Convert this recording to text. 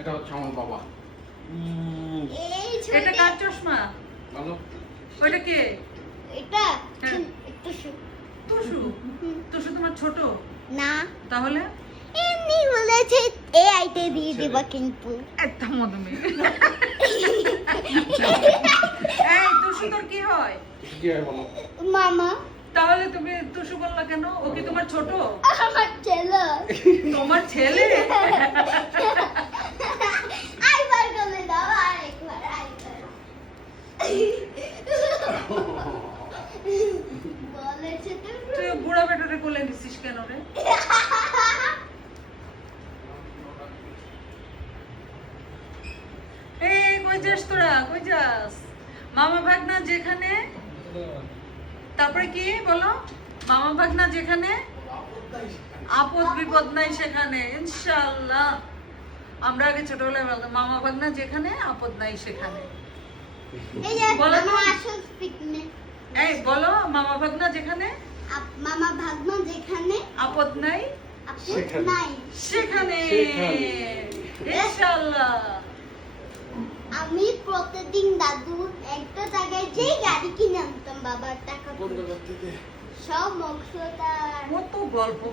এটা হচ্ছে আমার বাবা। এই এটা কার চশমা? ভালো। ওইটা কে? এটা হ্যাঁ। টুসু টুসু। টুসু তোমার ছোট? না তাহলে এমনি বলেছে এআইতে দিয়ে দিবা কিন্তু থামো তুমি। এই টুসু তোর কি হয়? কি হয় বলো? মামা তাহলে তুমি টুসু বললা কেন? ও কি তোমার ছোট? আমার ছেলে তোমার ছেলে? আইবার গলে দাও আরেকবার আইবার বলেছে তো তুই বুড়া বেটারে কোলে নিছিস কেন রে? এই কই যাস তোরা? কই যাস? মামা ভাগনা যেখানে, তারপরে কি বলো? মামা ভাগনা যেখানে, আপদ বিপদ নাই সেখানে, ইনশাআল্লাহ। আমরা আগে ছোটবেলায় বলতাম মামা ভাগনা যেখানে, আপদ নাই সেখানে। এই যে বলো তো। মামা আসল ফিটনেস এই বলো, মামা ভাগনা যেখানে, মামা ভাগনা যেখানে আপদ নাই আপু সেখানে। নাই সেখানে, সেখানে। ইনশাআল্লাহ। আমি প্রতিদিন দাদু একটা জায়গায় যে গাড়ি কিনে আনতাম বাবার টাকা কোন দিয়ে। জায়গা থেকে? সব মকসদার কত গল্প